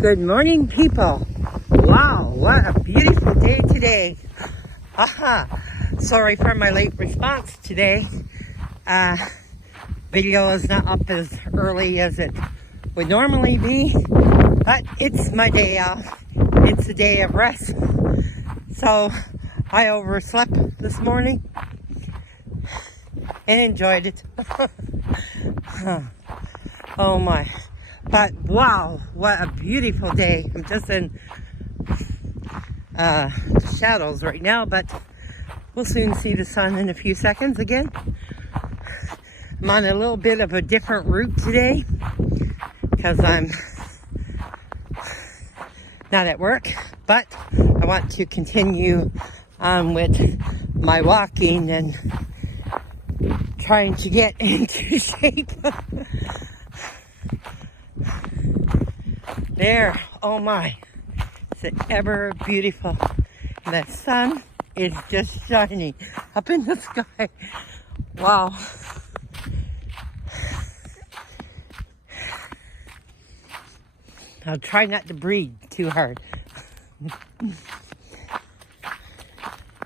Good morning, people. Wow, what a beautiful day today. Sorry for my late response today. Video is not up as early as it would normally be, but it's my day off. It's a day of rest. So I overslept this morning and enjoyed it. Oh my. But wow, what a beautiful day. I'm just in shadows right now, but we'll soon see the sun in a few seconds again. I'm on a little bit of a different route today because I'm not at work, but I want to continue on with my walking and trying to get into shape. There, oh my, is it ever beautiful? The sun is just shining up in the sky. Wow. I'll try not to breathe too hard.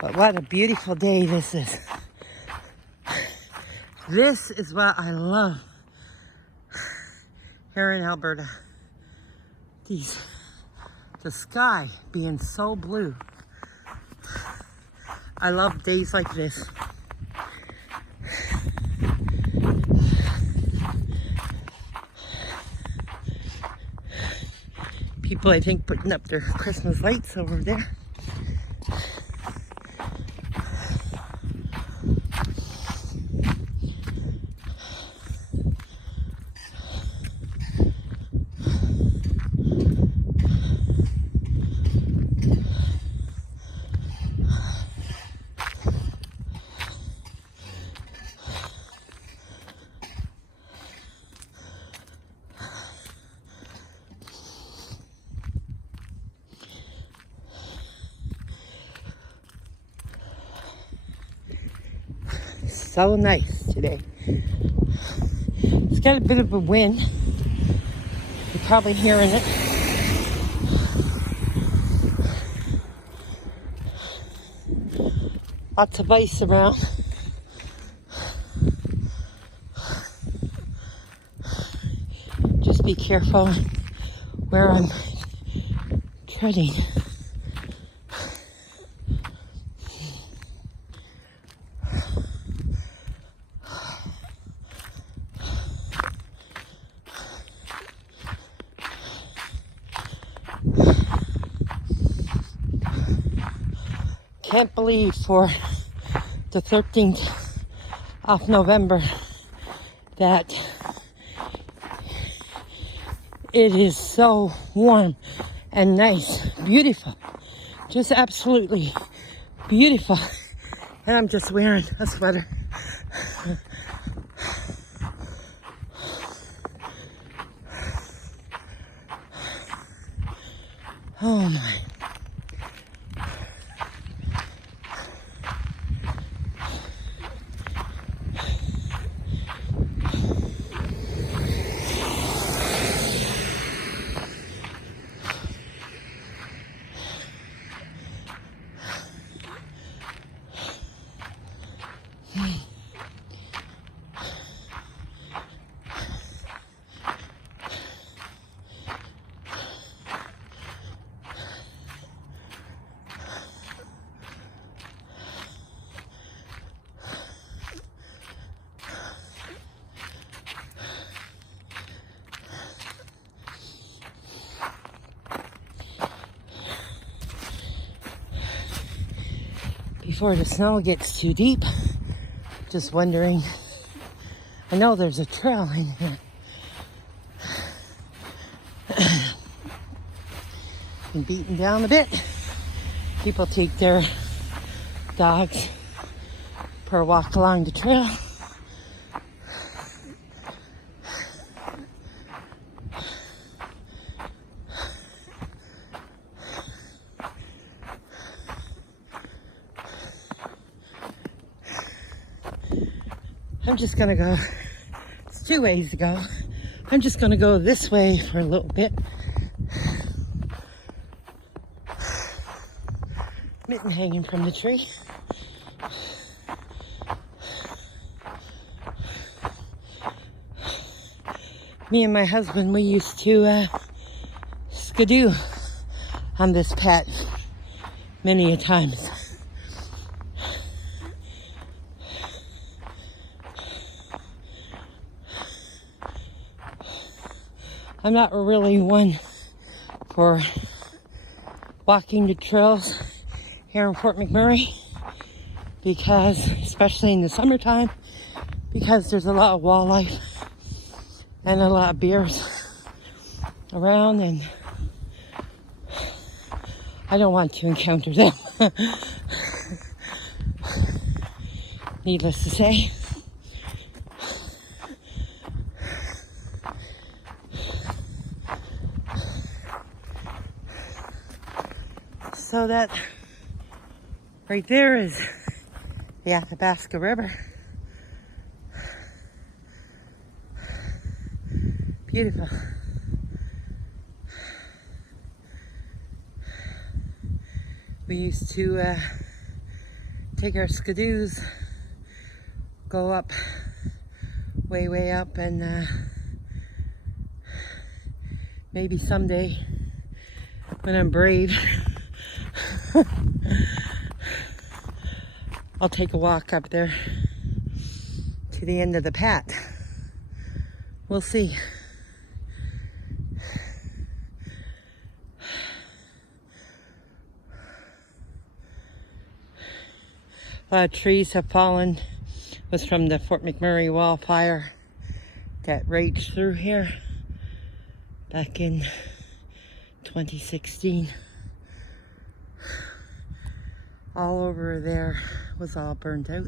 But what a beautiful day this is. This is what I love here in Alberta. The sky being so blue. I love days like this. People, I think, putting up their Christmas lights over there. So nice today. It's got a bit of a wind. You're probably hearing it. Lots of ice around. Just be careful where I'm treading. Can't believe for the 13th of November that it is so warm and nice, beautiful, just absolutely beautiful. And I'm just wearing a sweater. Oh my. Before the snow gets too deep, just wondering, I know there's a trail in here. Been beaten down a bit. People take their dogs for a walk along the trail. I'm just gonna go, it's two ways to go. I'm just gonna go this way for a little bit. mitten hanging from the tree. Me and my husband, we used to skidoo on this pet many a times. I'm not really one for walking the trails here in Fort McMurray because, especially in the summertime, because there's a lot of wildlife and a lot of bears around, and I don't want to encounter them. Needless to say. So that right there is the Athabasca River. Beautiful. We used to take our skidoos, go up, way up, and maybe someday when I'm brave, I'll take a walk up there to the end of the path. We'll see. A lot of trees have fallen. It was from the Fort McMurray wildfire that raged through here back in 2016. All over there was all burnt out.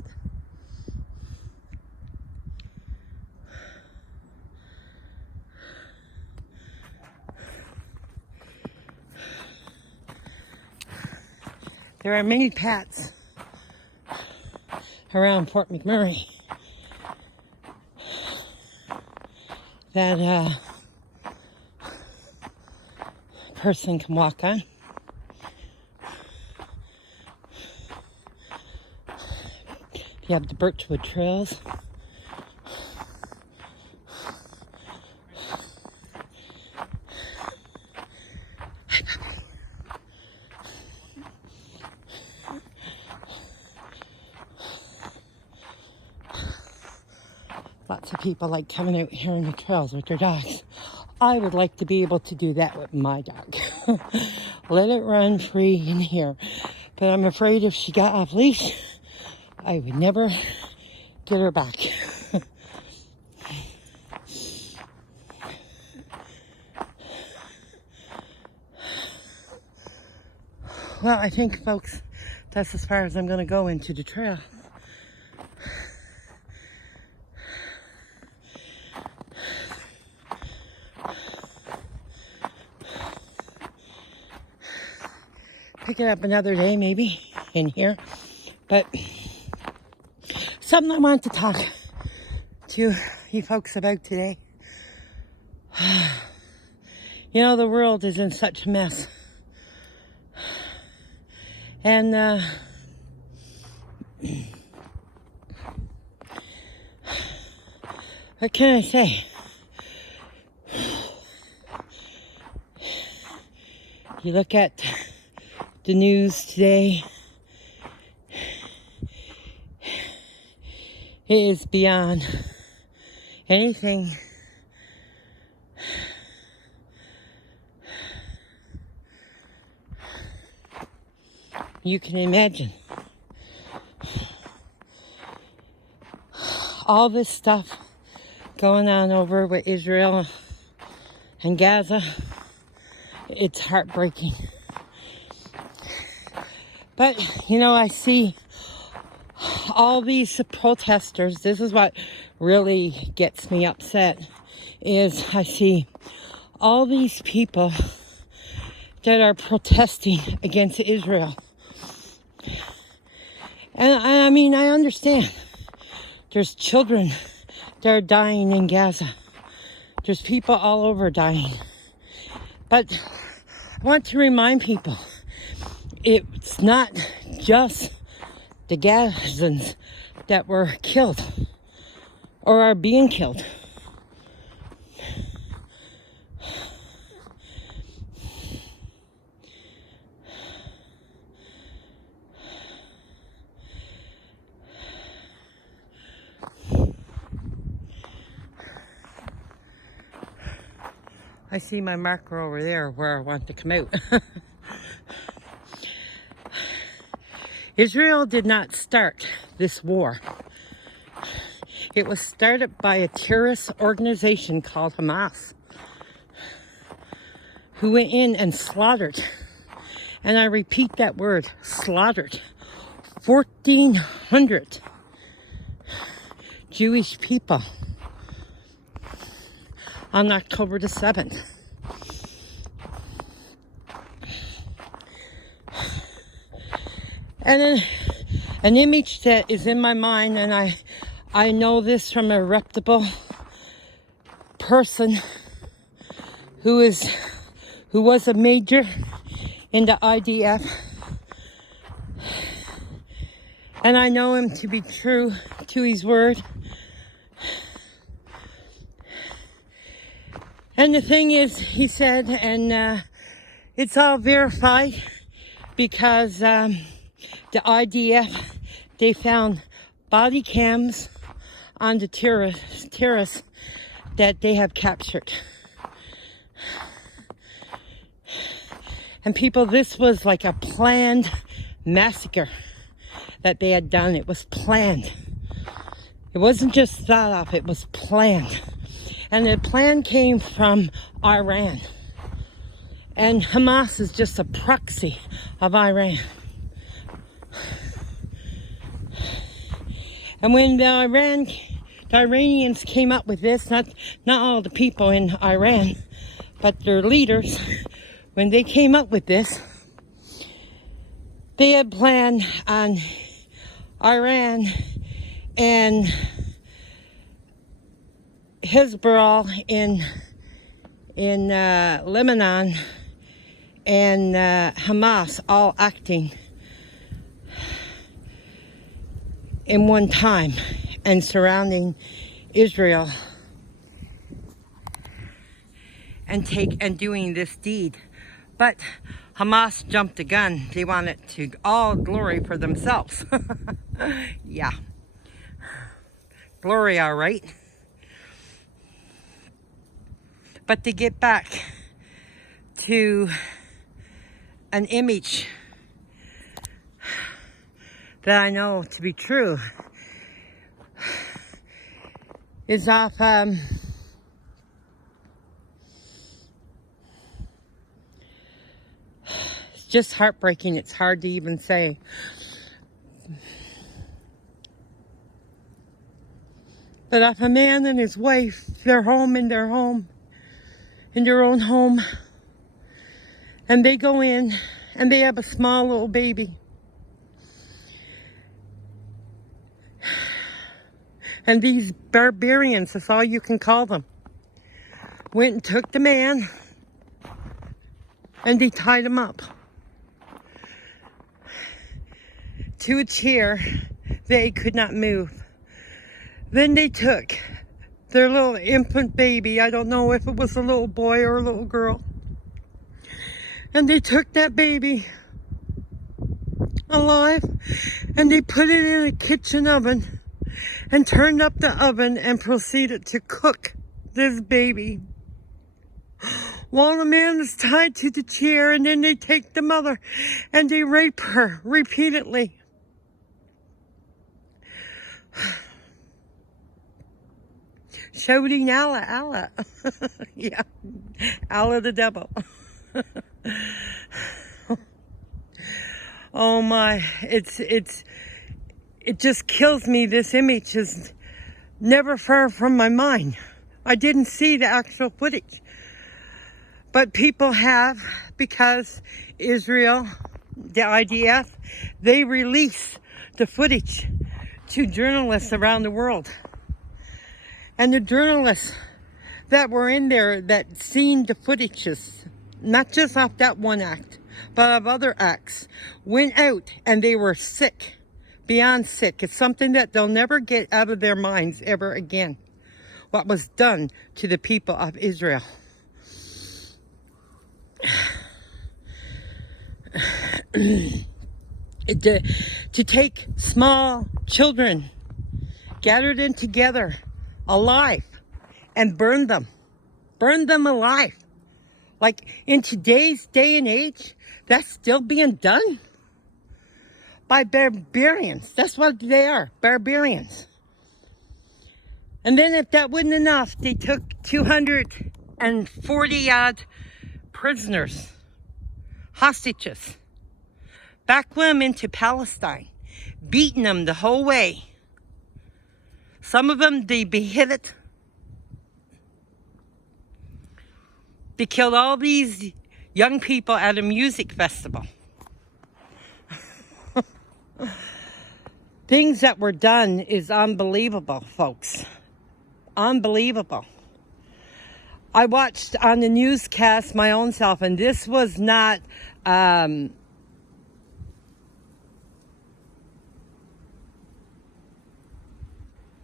There are many paths around Fort McMurray that a person can walk on. You have the birchwood trails. Lots of people like coming out here on the trails with their dogs. I would like to be able to do that with my dog. Let it run free in here. But I'm afraid if she got off leash, I would never get her back. Well, I think, folks, that's as far as I'm going to go into the trail. Pick it up another day, maybe, in here. But something I want to talk to you folks about today. You know, the world is in such a mess. And what can I say? You look at the news today, it is beyond anything you can imagine. All this stuff going on over with Israel and Gaza, it's heartbreaking. But, you know, I see all these protesters. This is what really gets me upset, is I see all these people that are protesting against Israel. And I mean, I understand. There's children that are dying in Gaza. There's people all over dying. But I want to remind people, it's not just the Gazans that were killed or are being killed. I see my marker over there where I want to come out. Israel did not start this war. It was started by a terrorist organization called Hamas, who went in and slaughtered, and I repeat that word, slaughtered, 1,400 Jewish people on October the 7th. And then an image that is in my mind, and I know this from a reputable person who was a major in the IDF, and I know him to be true to his word. And the thing is, he said, and it's all verified because the IDF, they found body cams on the terrorists that they have captured. And people, this was like a planned massacre that they had done. It was planned. It wasn't just thought of, it was planned. And the plan came from Iran. And Hamas is just a proxy of Iran. And when the Iranians came up with this, not all the people in Iran, but their leaders, when they came up with this, they had planned on Iran and Hezbollah in Lebanon and Hamas all acting in one time and surrounding Israel and doing this deed. But Hamas jumped the gun. They wanted to all glory for themselves. Yeah. Glory, all right. But to get back to an image that I know to be true is off it's just heartbreaking. It's hard to even say. But if a man and his wife, they're home in their own home, and they go in and they have a small little baby, and these barbarians, that's all you can call them, went and took the man and they tied him up to a chair that he could not move. Then they took their little infant baby, I don't know if it was a little boy or a little girl, and they took that baby alive and they put it in a kitchen oven and turned up the oven and proceeded to cook this baby while the man is tied to the chair. And then they take the mother and they rape her repeatedly. Shouting, Allah, Allah. Yeah, Allah the devil. Oh my, it just kills me. This image is never far from my mind. I didn't see the actual footage, but people have, because Israel, the IDF, they release the footage to journalists around the world. And the journalists that were in there that seen the footages, not just off that one act, but of other acts, went out and they were sick, beyond sick. It's something that they'll never get out of their minds ever again. What was done to the people of Israel. To take small children, gathered in together, alive, and burn them alive. Like in today's day and age, that's still being done by barbarians. That's what they are, barbarians. And then if that wasn't enough, they took 240 odd prisoners, hostages, back them into Palestine, beating them the whole way. Some of them they beheaded. They killed all these young people at a music festival. Things that were done is unbelievable, folks. Unbelievable. I watched on the newscast my own self, and this was not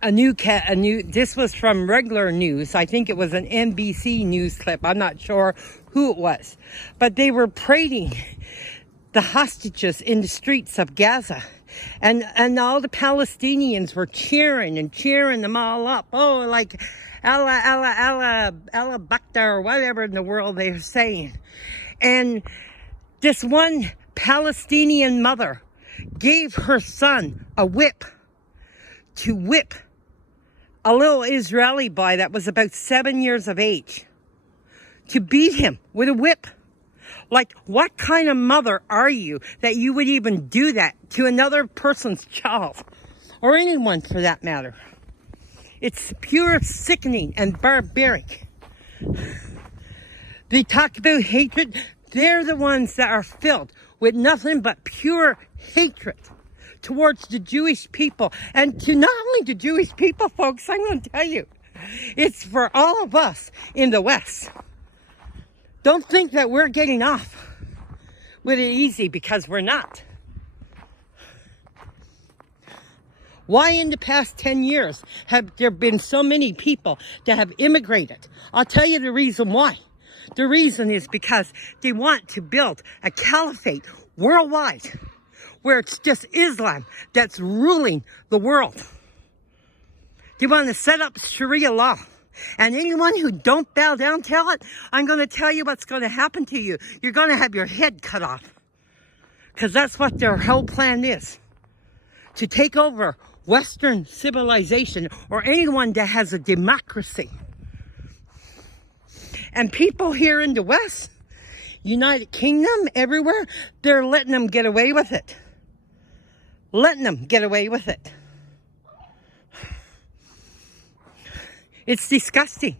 this was from regular news. I think it was an NBC news clip. I'm not sure who it was. But they were parading the hostages in the streets of Gaza. And all the Palestinians were cheering them all up. Oh, like Allah Bakta or whatever in the world they're saying. And this one Palestinian mother gave her son a whip to whip a little Israeli boy that was about 7 years of age, to beat him with a whip. Like, what kind of mother are you that you would even do that to another person's child, or anyone for that matter? It's pure sickening and barbaric. They talk about hatred. They're the ones that are filled with nothing but pure hatred towards the Jewish people. And to not only the Jewish people, folks, I'm going to tell you, it's for all of us in the West. Don't think that we're getting off with it easy, because we're not. Why in the past 10 years have there been so many people that have immigrated? I'll tell you the reason why. The reason is because they want to build a caliphate worldwide, where it's just Islam that's ruling the world. They want to set up Sharia law. And anyone who don't bow down to it, I'm going to tell you what's going to happen to you. You're going to have your head cut off. Because that's what their whole plan is. To take over Western civilization, or anyone that has a democracy. And people here in the West, United Kingdom, everywhere, they're letting them get away with it. Letting them get away with it. It's disgusting.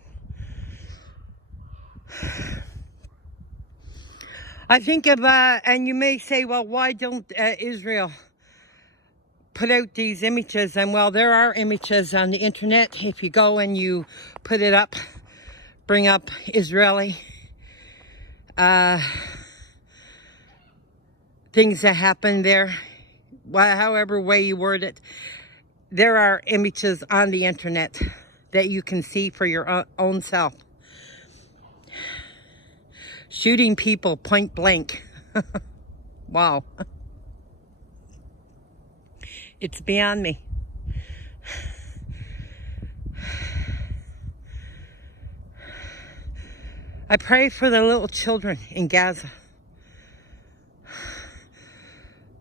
I think of, and you may say, well, why don't Israel put out these images? And well, there are images on the internet. If you go and you put it up, bring up Israeli things that happen there, however way you word it, there are images on the internet that you can see for your own self. Shooting people point blank. Wow. It's beyond me. I pray for the little children in Gaza.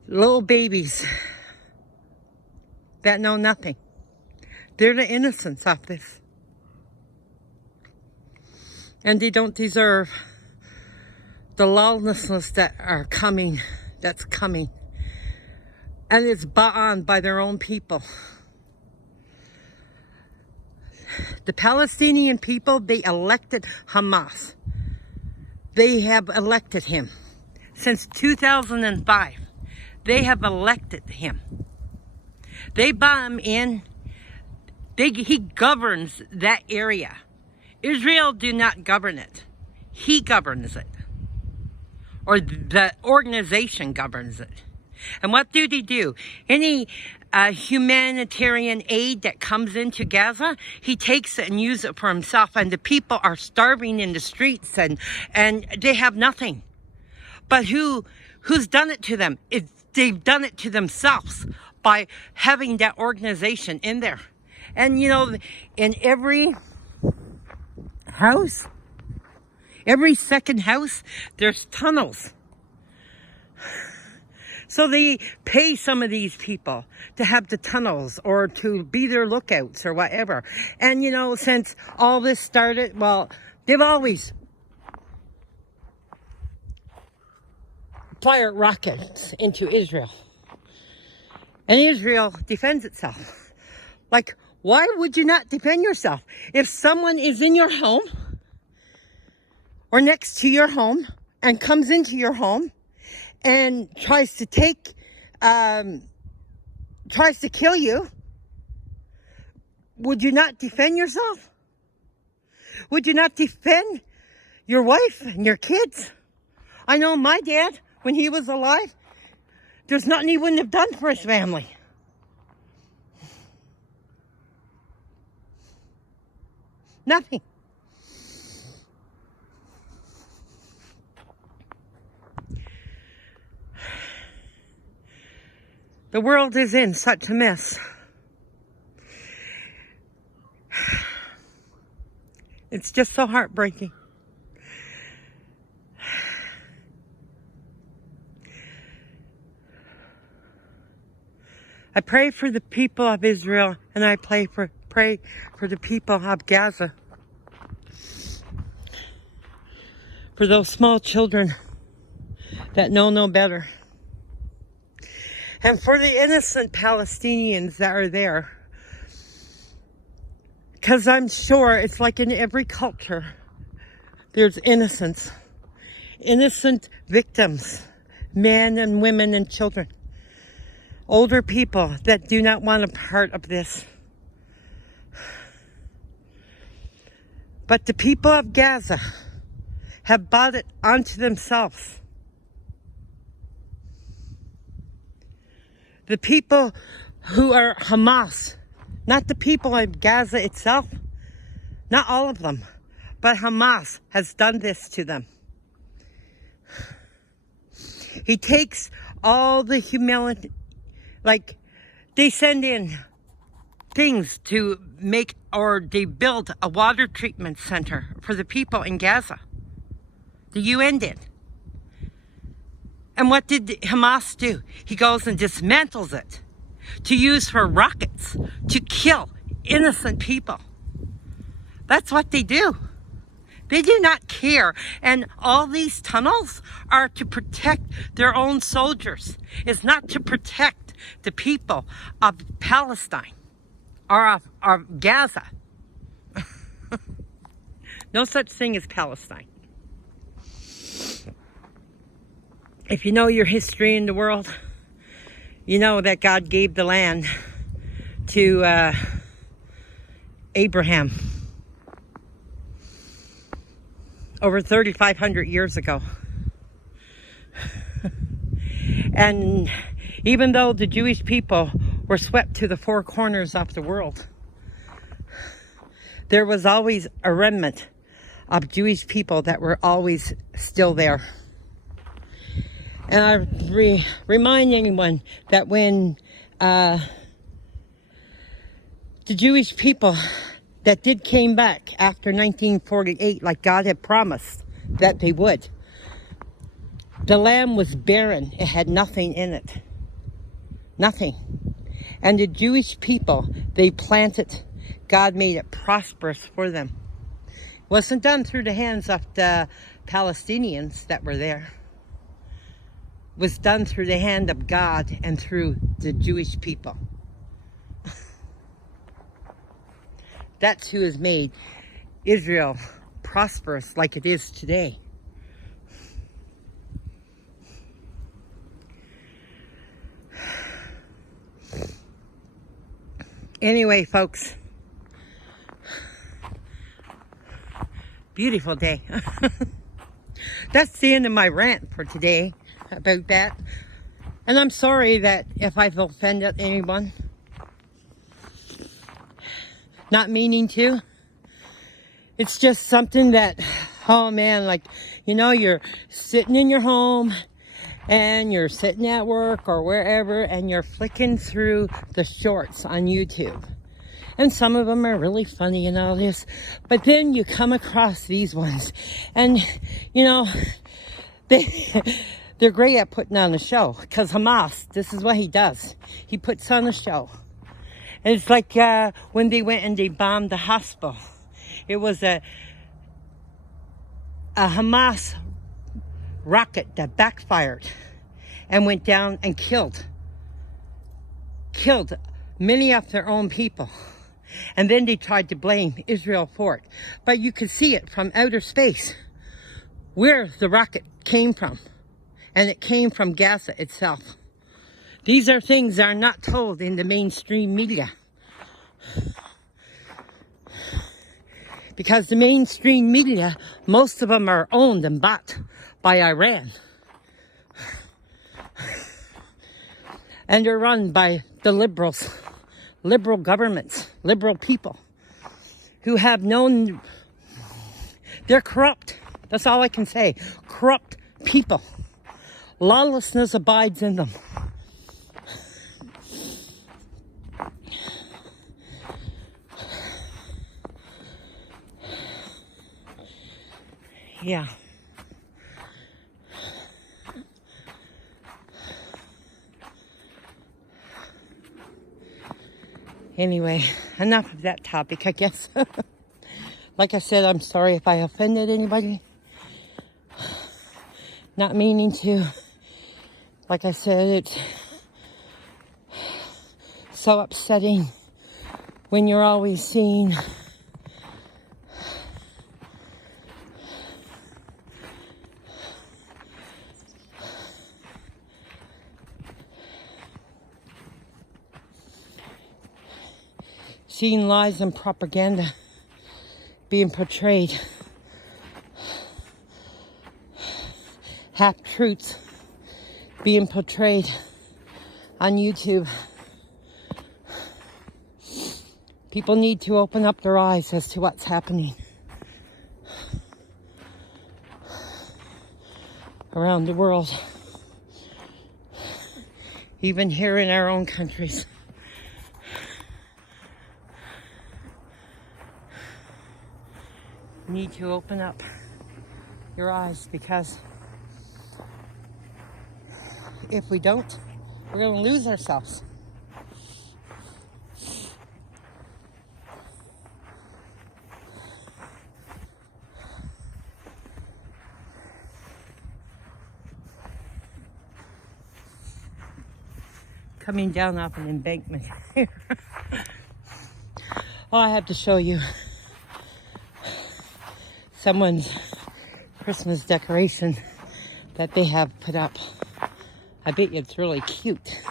Little babies that know nothing. They're the innocents of this. And they don't deserve the lawlessness that's coming. And it's bought on by their own people. The Palestinian people, they elected Hamas. They have elected him. Since 2005, they have elected him. They bought him in. He governs that area. Israel do not govern it. He governs it. or the organization governs it. And what do they do? Any humanitarian aid that comes into Gaza, he takes it and uses it for himself. And the people are starving in the streets and they have nothing. But who's done it to them? They've done it to themselves by having that organization in there. And you know, in every house, every second house, there's tunnels. So they pay some of these people to have the tunnels or to be their lookouts or whatever. And you know, since all this started, well, they've always fired rockets into Israel. And Israel defends itself. Like, why would you not defend yourself? If someone is in your home or next to your home and comes into your home and tries to kill you, would you not defend yourself? Would you not defend your wife and your kids? I know my dad, when he was alive, there's nothing he wouldn't have done for his family. Nothing. The world is in such a mess. It's just so heartbreaking. I pray for the people of Israel, and I pray for the people of Gaza. For those small children that know no better. And for the innocent Palestinians that are there. Because I'm sure it's like in every culture, there's innocence. Innocent victims, men and women and children. Older people that do not want a part of this. But the people of Gaza have bought it onto themselves. The people who are Hamas, not the people of Gaza itself, not all of them, but Hamas has done this to them. He takes all the humility, like they send in things to make, or they build a water treatment center for the people in Gaza. The UN did. And what did Hamas do? He goes and dismantles it to use for rockets to kill innocent people. That's what they do. They do not care. And all these tunnels are to protect their own soldiers. It's not to protect the people of Palestine or of Gaza. No such thing as Palestine. If you know your history in the world, you know that God gave the land to Abraham over 3,500 years ago. And even though the Jewish people were swept to the four corners of the world, there was always a remnant of Jewish people that were always still there. And I remind anyone that when the Jewish people that came back after 1948, like God had promised that they would, the land was barren. It had nothing in it. Nothing. And the Jewish people, they planted. God made it prosperous for them. It wasn't done through the hands of the Palestinians that were there. Was done through the hand of God and through the Jewish people. That's who has made Israel prosperous like it is today. Anyway, folks, beautiful day. that's the end of my rant for today about that. And I'm sorry that if I've offended anyone. Not meaning to. It's just something that, oh man, like, you know, you're sitting in your home and you're sitting at work or wherever and you're flicking through the shorts on YouTube. And some of them are really funny and all this. But then you come across these ones and, you know, they're great at putting on a show. Because Hamas, this is what he does. He puts on a show. And it's like when they went and they bombed the hospital. It was a Hamas rocket that backfired and went down and killed many of their own people. And then they tried to blame Israel for it. But you could see it from outer space where the rocket came from. And it came from Gaza itself. These are things that are not told in the mainstream media. Because the mainstream media, most of them are owned and bought by Iran. And they're run by the liberals, liberal governments, liberal people who have known, they're corrupt. That's all I can say. Corrupt people. Lawlessness abides in them. Yeah. Anyway, enough of that topic, I guess. Like I said, I'm sorry if I offended anybody. Not meaning to. Like I said, it's so upsetting when you're always seeing lies and propaganda being portrayed. Half-truths being portrayed on YouTube. People need to open up their eyes as to what's happening around the world. Even here in our own countries. You need to open up your eyes, because if we don't, we're going to lose ourselves. Coming down off an embankment here. Oh, I have to show you someone's Christmas decoration that they have put up. I bet you it's really cute.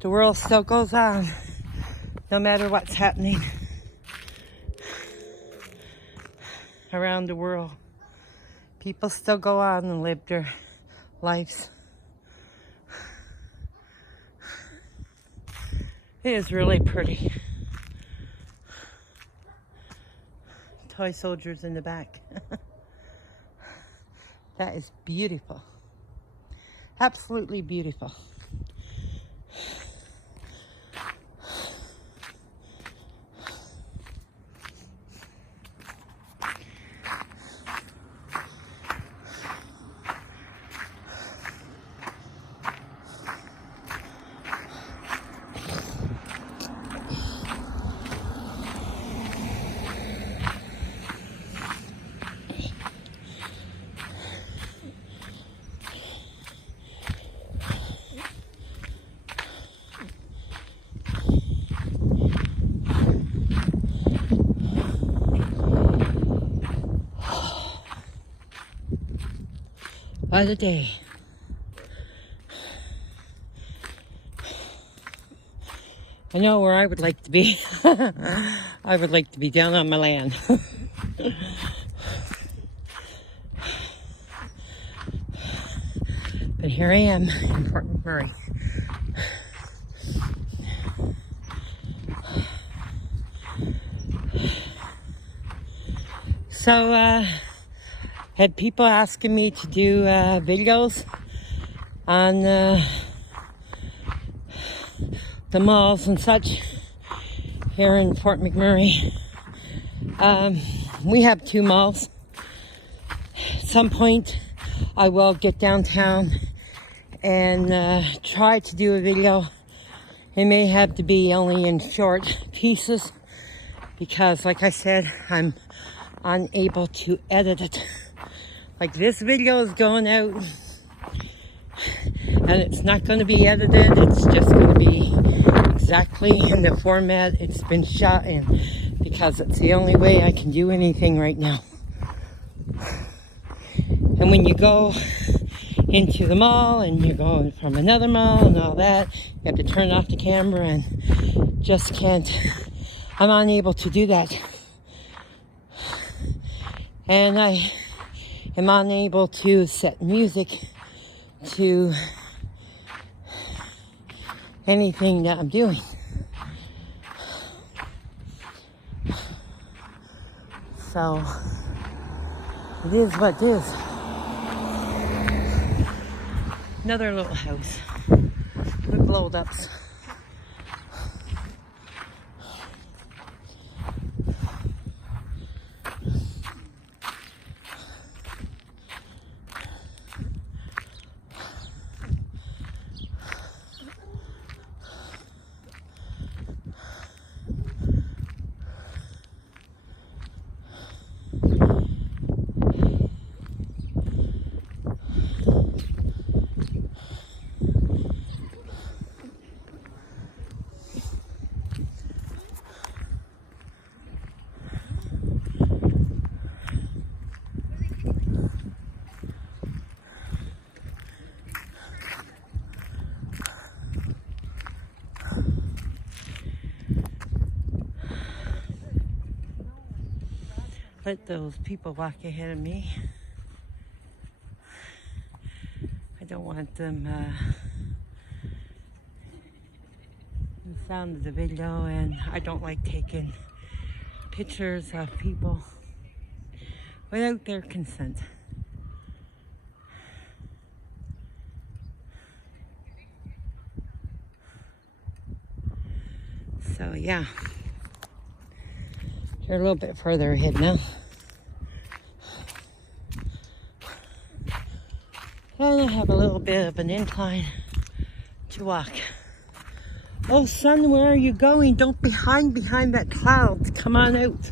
The world still goes on, no matter what's happening around the world. People still go on and live their lives. It is really pretty. Toy soldiers in the back. That is beautiful. Absolutely beautiful. What a day. I know where I would like to be. I would like to be down on my land. But here I am in Fort McMurray. So, had people asking me to do videos on the malls and such here in Fort McMurray. We have 2 malls. At some point, I will get downtown and try to do a video. It may have to be only in short pieces because, like I said, I'm unable to edit it. Like, this video is going out and it's not going to be edited. It's just going to be exactly in the format it's been shot in because it's the only way I can do anything right now. And when you go into the mall and you're going from another mall and all that, you have to turn off the camera and just can't. I'm unable to do that. And I am unable to set music to anything that I'm doing. So it is what it is. Another little house with blow-ups. Let those people walk ahead of me. I don't want them the sound of the video, and I don't like taking pictures of people without their consent. So yeah, you're a little bit further ahead now. And I have a little bit of an incline to walk. Oh, son, where are you going? Don't be hide behind that cloud. Come on out.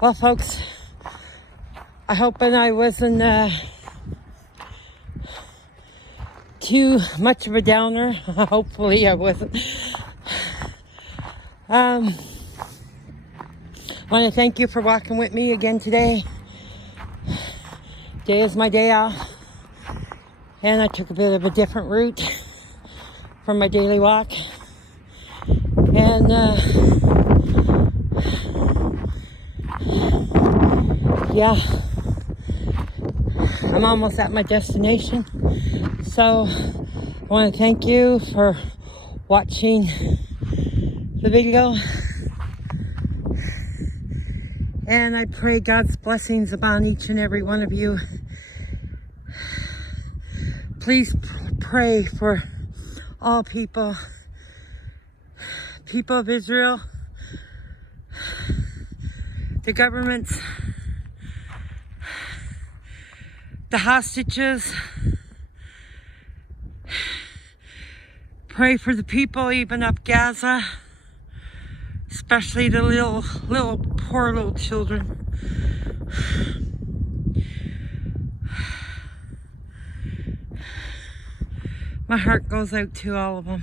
Well, folks, I hope I wasn't too much of a downer. Hopefully I wasn't. I want to thank you for walking with me again today. Today is my day off, and I took a bit of a different route for my daily walk. And yeah, I'm almost at my destination. So I want to thank you for watching the video. And I pray God's blessings upon each and every one of you. Please pray for all people, people of Israel, the governments, the hostages. Pray for the people even up Gaza, especially the poor little children. My heart goes out to all of them.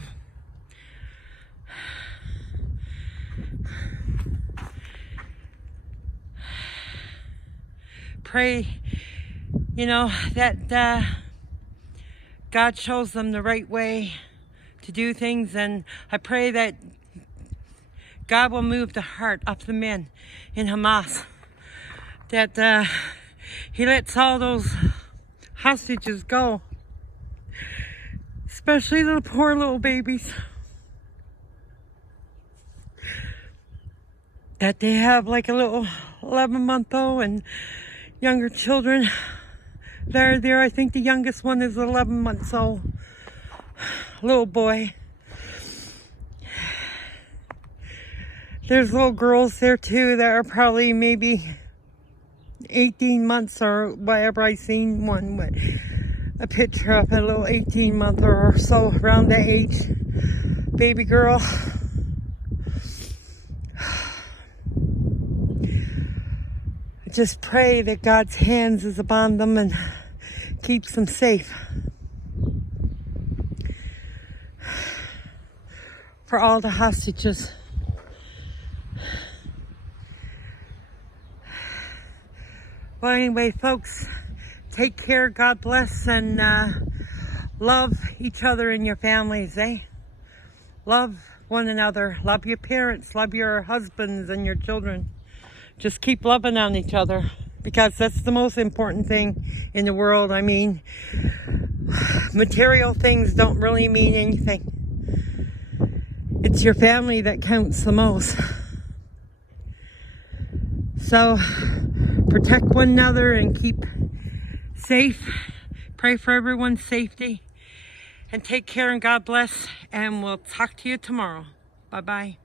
Pray, you know, that God shows them the right way to do things, and I pray that God will move the heart of the men in Hamas, that He lets all those hostages go, especially the poor little babies, that they have like a little 11-month-old and younger children. They're there. I think the youngest one is 11 months old, little boy. There's little girls there too that are probably maybe 18 months or whatever. I seen one with a picture of a little 18-month or so, around that age, baby girl. Just pray that God's hands is upon them and keeps them safe. For all the hostages. Well, anyway, folks, take care, God bless, and love each other and your families, eh? Love one another. Love your parents. Love your husbands and your children. Just keep loving on each other, because that's the most important thing in the world. I mean, material things don't really mean anything. It's your family that counts the most. So, protect one another and keep safe. Pray for everyone's safety. And take care and God bless. And we'll talk to you tomorrow. Bye-bye.